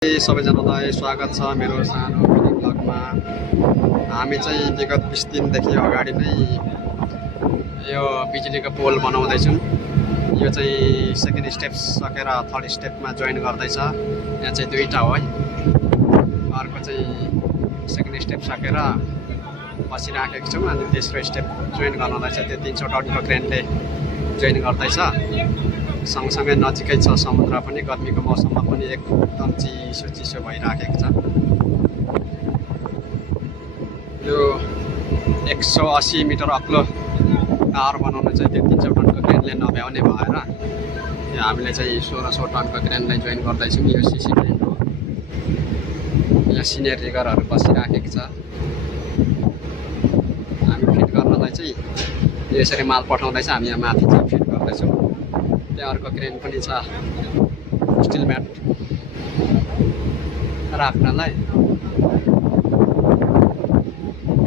सबैजनालाई स्वागत छ मेरो सानो मिनी ब्लगमा। हामी चाहिँ विगत 20 दिनदेखि अगाडि नै यो बिजुलीको पोल बनाउँदैछौँ। यो चाहिँ सेकेन्ड स्टेप सकेर थर्ड स्टेपमा जोइन गर्दैछ। यहाँ चाहिँ दुईटा हो है। अर्को चाहिँ सेकेन्ड स्टेप सकेर बसिराखेको छौँ अनि तेस्रो स्टेप जोइन गर्नलाई चाहिँ त्यो 300 टनको क्रेनले जोइन गर्दैछ। सँगसँगै नजिकै छ समुद्र पनि। गर्मीको मौसममा पनि एकदम चिसो भइराखेको छ। यो 180 मिटर अग्लो टावर बनाउनु चाहिँ त्यो 300 टनको क्रेनले नभ्याउने भएर यो हामीले चाहिँ 1600 टनको क्रेनलाई जोइन गर्दैछौँ। यो सिसी क्रेन हो। यहाँ सिनियर रिगरहरू बसिराखेको छ। हामी फिट गर्नलाई चाहिँ यसरी माल पठाउँदैछ। हामी यहाँ माथि चाहिँ फिट गर्दैछौँ। त्यहाँ अर्को क्रेन पनि छ स्टिल म्याट राख्नलाई।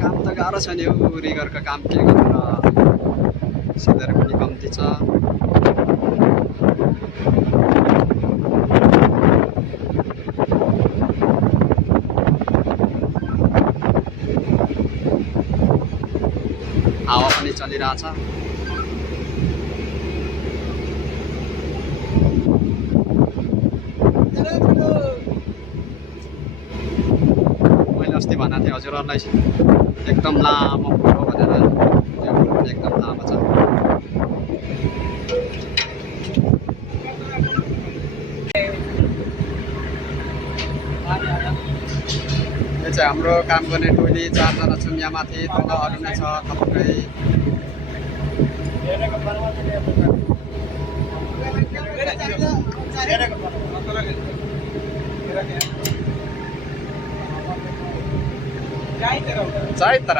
काम त गाह्रो छ नि हौ रिगरको काम। के गर्नु र सिधहरू पनि कम्ती छ। हावा पनि चलिरहेछ। मैले अस्ति भनेको थिएँ हजुरहरूलाई एकदम लामो पुल हो भनेर। त्यो पुल पनि एकदम लामो छ। यो चाहिँ हाम्रो काम गर्ने टोली 4 जना छौँ यहाँ माथि। तल अरू नै छ थपक्कै। जाई तर